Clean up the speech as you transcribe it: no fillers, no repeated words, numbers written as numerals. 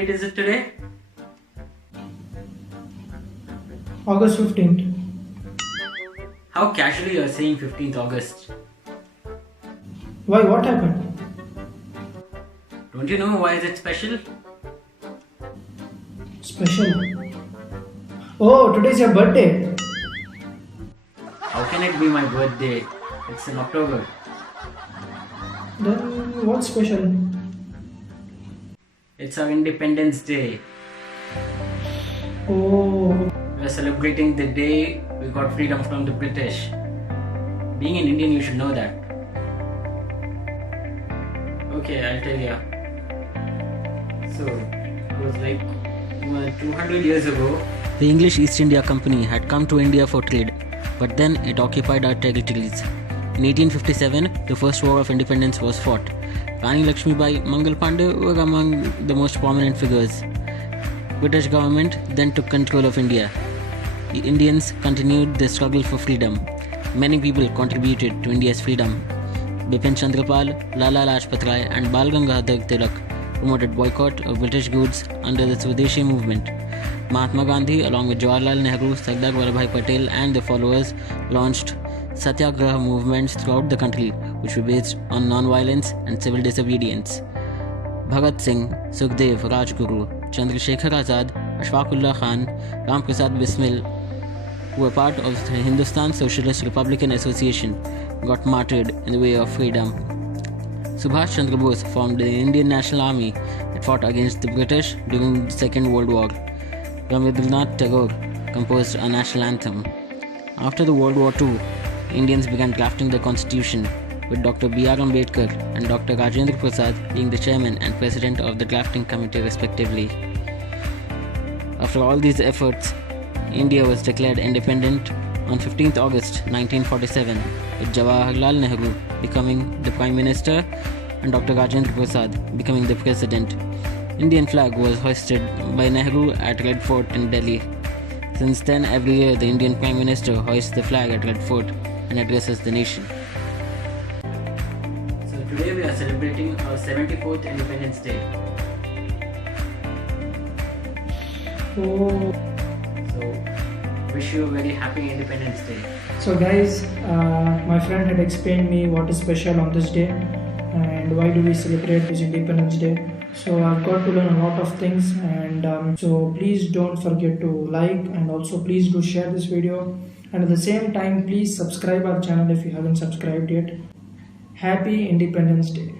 date is it today? August 15th. How casually you are saying 15th August. Why? What happened? Don't you know why is it special? Special. Oh, today's your birthday. How can it be my birthday? It's in October. Then what's special? It's our Independence Day. Oh, We are celebrating the day we got freedom from the British. Being an Indian, you should know that. Okay, I'll tell ya. So, it was like 200 years ago. The English East India Company had come to India for trade, but then it occupied our territories. In 1857, the first war of independence was fought. Rani Lakshmibai, Mangal Pandey were among the most prominent figures. British government then took control of India. The Indians continued the struggle for freedom. Many people contributed to India's freedom. Bipin Chandrapal, Lala Lajpat Rai and Bal Gangadhar Tilak promoted boycott of British goods under the Swadeshi movement. Mahatma Gandhi, along with Jawaharlal Nehru, Sardar Vallabhbhai Patel and their followers, launched Satyagraha movements throughout the country, which were based on non-violence and civil disobedience. Bhagat Singh, Sukhdev, Rajguru, Chandrasekhar Azad, Ashfaqullah Khan, Ram Prasad Bismil, who were part of the Hindustan Socialist Republican Association, got martyred in the way of freedom. Subhash Chandra Bose formed the Indian National Army that fought against the British during the Second World War. Rabindranath Tagore composed a national anthem. After the World War II, Indians began drafting the constitution, with Dr. B.R. Ambedkar and Dr. Rajendra Prasad being the chairman and president of the drafting committee respectively. After all these efforts, India was declared independent on 15th August 1947, with Jawaharlal Nehru becoming the Prime Minister and Dr. Rajendra Prasad becoming the President. Indian flag was hoisted by Nehru at Red Fort in Delhi. Since then, every year the Indian Prime Minister hoists the flag at Red Fort and addresses the nation. So today we are celebrating our 74th Independence Day. oh. So wish you a very happy Independence Day. So guys, my friend had explained me what is special on this day and why do we celebrate this Independence Day. So I've got to learn a lot of things, and so please don't forget to like, and also please do share this video, and at the same time please subscribe our channel if you haven't subscribed yet. Happy Independence Day.